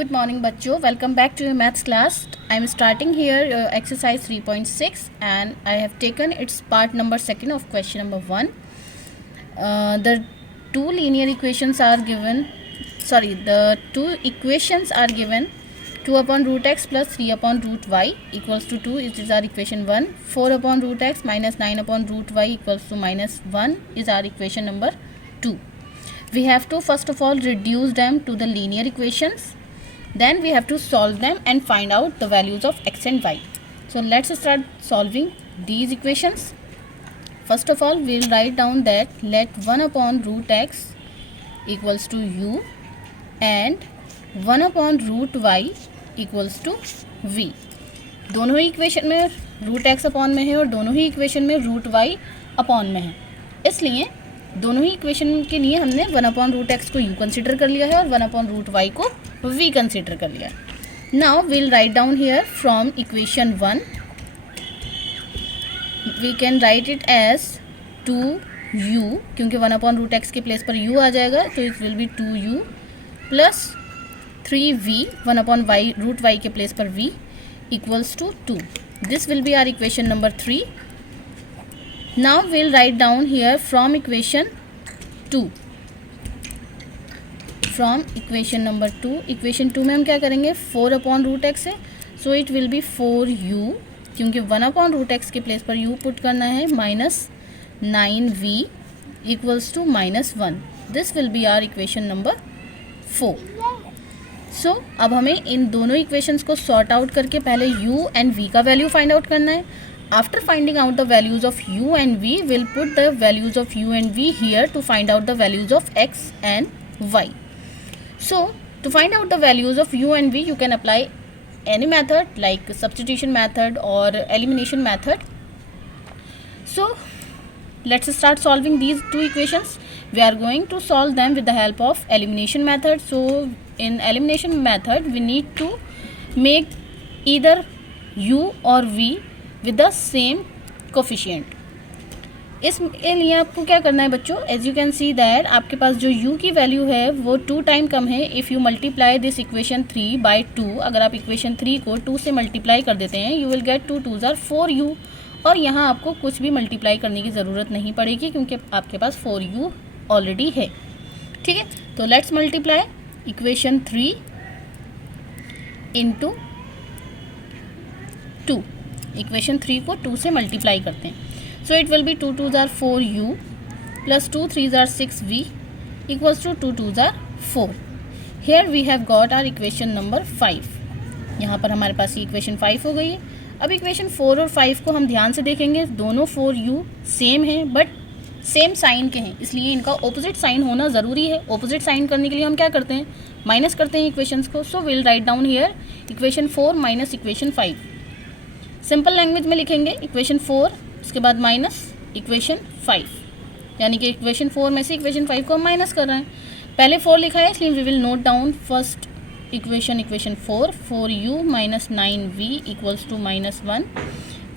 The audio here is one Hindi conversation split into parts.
Good morning बच्चों, welcome back to your maths class. I am starting here exercise 3.6 and I have taken its part number 2 of question number 1. The two equations are given 2 upon root x plus 3 upon root y equals to 2 is our equation 1. 4 upon root x minus 9 upon root y equals to minus 1 is our equation number 2. We have to first of all reduce them to the linear equations. Then we have to solve them and find out the values of x and y. So let's start solving these equations. First of all, we'll write down that let 1 upon root x equals to u and 1 upon root y equals to v. दोनों ही इक्वेशन में रूट एक्स अपॉन में है और दोनों ही इक्वेशन में रूट वाई अपॉन में है, इसलिए दोनों ही इक्वेशन के लिए हमने 1 अपॉन रूट एक्स को u कंसिडर कर लिया है और 1 अपॉन रूट वाई को v कंसिडर कर लिया है. Now we'll write down here from equation 1 we can write it as 2u, क्योंकि 1 अपॉन रूट एक्स के प्लेस पर u आ जाएगा तो it will be 2u plus 3v 1 upon y root y के प्लेस पर v equals to 2. This will be our equation number 3. Now we'll write down here from equation 2. From equation number 2, equation 2 में हम क्या करेंगे 4 अपॉन रूट एक्स है, so it will B 4u, क्योंकि 1 अपॉन रूट एक्स के प्लेस पर u पुट करना है minus 9v equals to minus 1. This will be our equation number 4. सो अब हमें इन दोनों इक्वेशंस को सॉर्ट आउट करके पहले u एंड v का वैल्यू फाइंड आउट करना है. After finding out the values of u and v will put the values of u and v here to find out the values of x and y. So to find out the values of u and v you can apply any method like substitution method or elimination method. So let's start solving these two equations. We are going to solve them with the help of elimination method. So in elimination method we need to make either u or v with the same coefficient. इसके लिए आपको क्या करना है बच्चों, as you can see that आपके पास जो u की वैल्यू है वो 2 टाइम कम है. If you multiply this equation 3 by 2, अगर आप इक्वेशन 3 को 2 से मल्टीप्लाई कर देते हैं you will get 2 2s are 4u, और यहाँ आपको कुछ भी मल्टीप्लाई करने की ज़रूरत नहीं पड़ेगी क्योंकि आपके पास 4u ऑलरेडी है. ठीक है, तो let's multiply equation 3 into 2. Equation 3 को 2 से मल्टीप्लाई करते हैं. So it will be 2 2s are 4u plus 2 3s are 6v equals to 2 2s are 4. Here we have got our equation number 5. यहाँ पर हमारे पास ये इक्वेशन 5 हो गई है. अब इक्वेशन 4 और 5 को हम ध्यान से देखेंगे, दोनों 4u सेम हैं बट सेम साइन के हैं, इसलिए इनका ऑपोजिट साइन होना ज़रूरी है. ऑपोजिट साइन करने के लिए हम क्या करते हैं, माइनस करते हैं इक्वेशंस को. So will write down here equation 4 minus equation 5. Simple language में लिखेंगे इक्वेशन 4 उसके बाद माइनस इक्वेशन 5, यानी कि इक्वेशन 4 में से इक्वेशन 5 को हम माइनस कर रहे हैं. पहले 4 लिखा है इसलिए we will note down first equation 4 4u minus 9v equals to minus 1.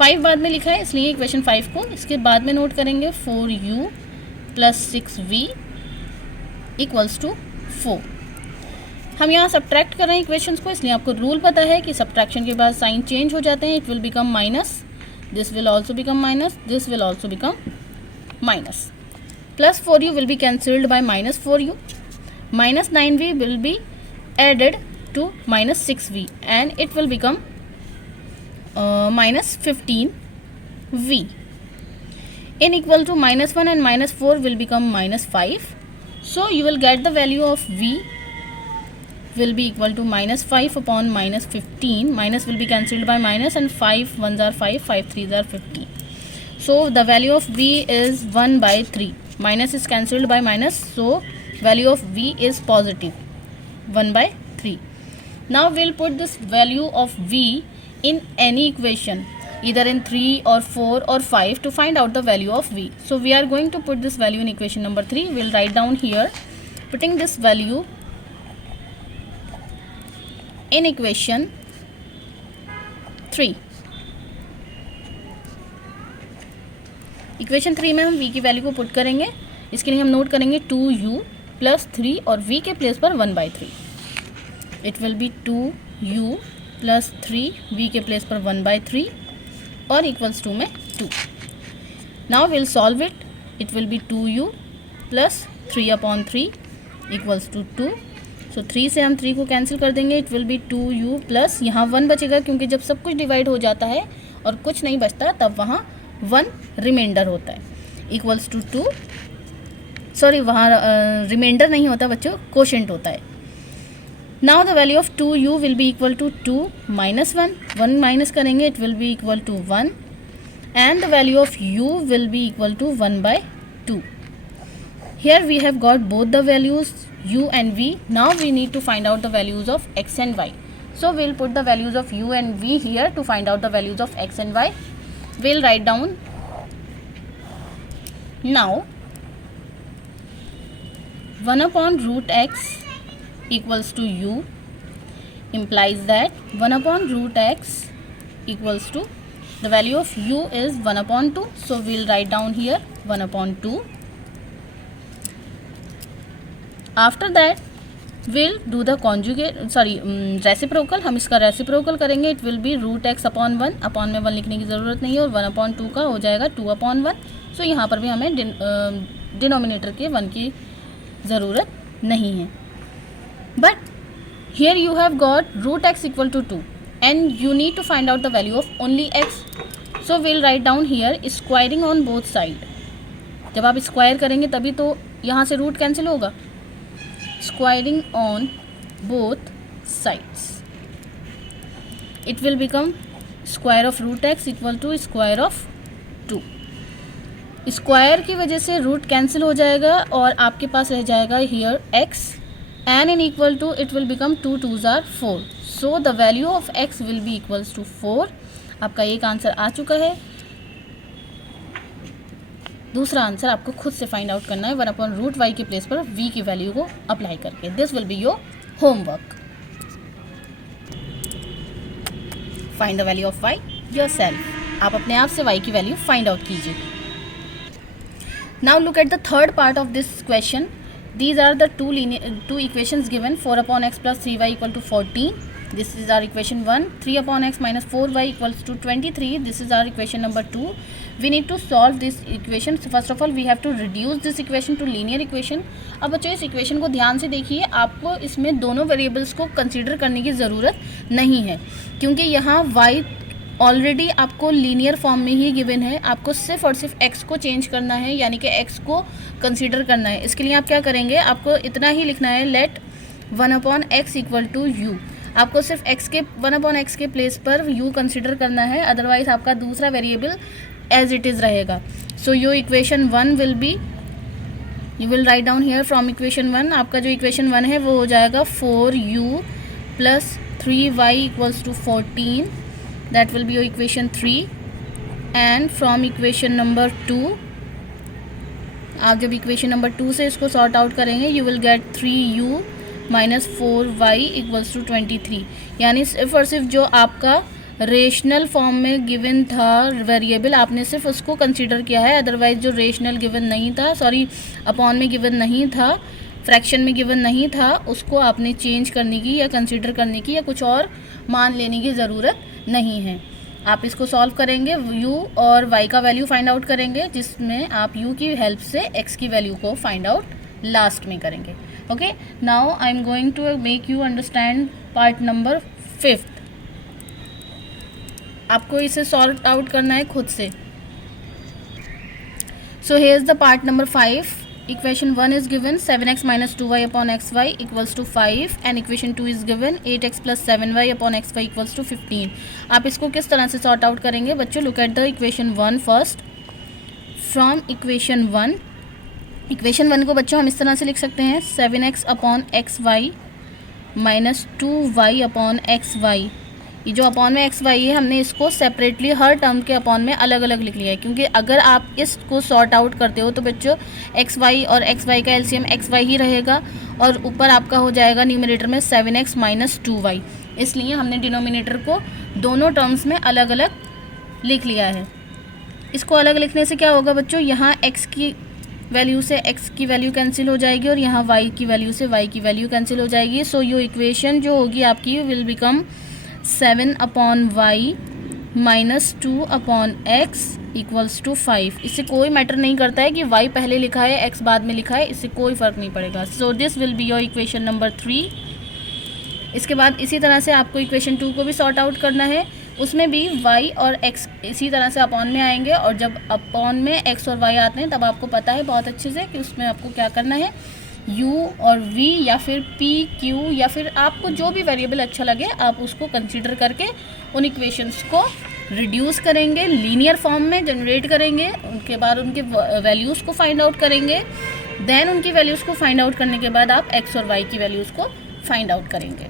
5 बाद में लिखा है इसलिए इक्वेशन 5 को इसके बाद में नोट करेंगे 4u plus 6v equals to 4. हम यहाँ सब्ट्रैक्ट कर रहे हैं इक्वेशंस को, इसलिए आपको रूल पता है कि सब्ट्रैक्शन के बाद साइन चेंज हो जाते हैं. It will become minus, this will also become minus, this will also become minus. Plus 4u will be cancelled by minus 4u. Minus 9v will be added to minus 6v and it will become minus 15v. In equal to minus 1 and minus 4 will become minus 5. So you will get the value of v will be equal to minus 5 upon minus 15. Minus will be cancelled by minus and 5 1s are 5, 5 3s are 15. So the value of v is 1 by 3. Minus is cancelled by minus, so value of v is positive 1 by 3. Now we'll put this value of v in any equation, either in 3 or 4 or 5 to find out the value of v. So we are going to put this value in equation number 3. We'll write down here, putting this value in equation 3. Equation 3 में हम v की वैल्यू को पुट करेंगे. इसके लिए हम नोट करेंगे 2u प्लस 3 और v के प्लेस पर 1/3. It will be 2u plus 3v के प्लेस पर 1/3 और इक्वल्स टू में 2. Now will solve it. It will be 2u plus 3/3 equals to 2. So 3 से हम 3 को कैंसिल कर देंगे. It will be 2u plus यहाँ 1 बचेगा, क्योंकि जब सब कुछ डिवाइड हो जाता है और कुछ नहीं बचता तब वहाँ 1 रिमाइंडर होता है. Equals to 2. सॉरी, वहाँ रिमाइंडर नहीं होता बच्चों, कोशेंट होता है. Now the value of 2u will be equal to 2 minus 1. 1 minus करेंगे, it will be equal to 1 and the value of u will be equal to 1/2. Here we have got both the values u and v. Now we need to find out the values of x and y. So we'll put the values of u and v here to find out the values of x and y. We'll write down now 1/√x equals to u implies that 1/√x equals to the value of u is 1/2. So we'll write down here 1/2. After that we'll do the reciprocal. हम इसका reciprocal करेंगे. It will be √x/1. Upon में 1 लिखने की ज़रूरत नहीं है और 1/2 का हो जाएगा 2/1. सो यहाँ पर भी हमें डिनोमिनेटर के 1 की ज़रूरत नहीं है. But here you have got √x equal to 2 and you need to find out the value of only x. So we'll write down here squaring on both side. जब आप स्क्वायर करेंगे तभी तो यहाँ से रूट कैंसिल होगा. Squaring on both sides, it will become square of √x equal to square of 2. Square की वजह से रूट कैंसिल हो जाएगा और आपके पास रह जाएगा here x and in equal to it will become 2 2s are 4. So the value of x will be equals to 4. आपका एक आंसर आ चुका है. दूसरा आंसर आपको खुद से फाइंड आउट करना है 1/√y के प्लेस पर v की वैल्यू को अप्लाई करके. This will be your homework. Find the value of y yourself. आप अपने आप से y की वैल्यू फाइंड आउट कीजिए. Now look at the third part of this question. These are the two equations given. 4/x plus 3y equal to 14. This is our equation 1. 3/x minus 4y equals to 23. This is our equation number 2. We need to solve this equation. So first of all we have to reduce this equation to linear equation. अब बच्चों इस इक्वेशन को ध्यान से देखिए. आपको इसमें दोनों वेरिएबल्स को कंसीडर करने की ज़रूरत नहीं है, क्योंकि यहाँ y ऑलरेडी आपको लीनियर फॉर्म में ही गिवन है. आपको सिर्फ और सिर्फ x को चेंज करना है, यानी कि x को कंसीडर करना है. इसके लिए आप क्या करेंगे, आपको इतना ही लिखना है, late 1/x equal to u. आपको सिर्फ x के 1/x के प्लेस पर u कंसीडर करना है, अदरवाइज आपका दूसरा वेरिएबल एज इट इज़ रहेगा. So your equation 1 will be, you will write down here from equation 1. आपका जो इक्वेशन 1 है वो हो जाएगा 4u plus 3y equals to 14. That will be your equation 3. And from equation number 2, आप जब equation number 2 से इसको सॉर्ट आउट करेंगे, you will get 3u minus 4y equals to 23. यानी सिर्फ और सिर्फ जो आपका रेशनल फॉर्म में गिवन था वेरिएबल, आपने सिर्फ उसको कंसीडर किया है. अदरवाइज जो रेशनल गिवन नहीं था, सॉरी अपॉन में गिवन नहीं था, फ्रैक्शन में गिवन नहीं था, उसको आपने चेंज करने की या कंसीडर करने की या कुछ और मान लेने की ज़रूरत नहीं है. आप इसको सॉल्व करेंगे, u और y का वैल्यू फाइंड आउट करेंगे, जिसमें आप u की हेल्प से x की वैल्यू को फाइंड आउट लास्ट में करेंगे. Okay, now I am going to make you understand part number 5. आपको इसे सॉल्व आउट करना है खुद से. So here is the part number 5. Equation 1 is given 7x minus 2y upon xy equals to 5 and equation 2 is given 8x plus 7y upon xy equals to 15. आप इसको किस तरह से सॉर्ट आउट करेंगे बच्चों? Look at the equation 1 first. From equation 1 को बच्चों हम इस तरह से लिख सकते हैं 7x upon xy minus 2y upon xy. ये जो अपॉन में एक्स वाई है, हमने इसको सेपरेटली हर टर्म के अपॉन में अलग अलग लिख लिया है, क्योंकि अगर आप इसको सॉर्ट आउट करते हो तो बच्चों एक्स वाई और एक्स वाई का एलसीएम एक्स वाई ही रहेगा और ऊपर आपका हो जाएगा न्यूमरेटर में 7x माइनस 2y. इसलिए हमने डिनोमिनेटर को दोनों टर्म्स में अलग अलग लिख लिया है. इसको अलग लिखने से क्या होगा बच्चों, यहाँ x की वैल्यू से x की वैल्यू कैंसिल हो जाएगी और यहाँ y की वैल्यू से y की वैल्यू कैंसिल हो जाएगी। सो यो इक्वेशन जो होगी आपकी will become 7/y minus 2/x equals to 5। इससे कोई मैटर नहीं करता है कि y पहले लिखा है x बाद में लिखा है, इससे कोई फ़र्क नहीं पड़ेगा। So this will be your equation number 3। इसके बाद इसी तरह से आपको इक्वेशन 2 को भी सॉर्ट आउट करना है। उसमें भी y और x इसी तरह से अपॉन में आएंगे, और जब अपॉन में x और y आते हैं तब आपको पता है बहुत अच्छे से कि उसमें आपको क्या करना है, u और v या फिर p q या फिर आपको जो भी वेरिएबल अच्छा लगे आप उसको कंसीडर करके उन इक्वेशंस को रिड्यूस करेंगे, लीनियर फॉर्म में जनरेट करेंगे। उनके बाद उनके वैल्यूज़ को फाइंड आउट करेंगे। देन उनकी वैल्यूज़ को फाइंड आउट करने के बाद आप x और y की वैल्यूज़ को फाइंड आउट करेंगे।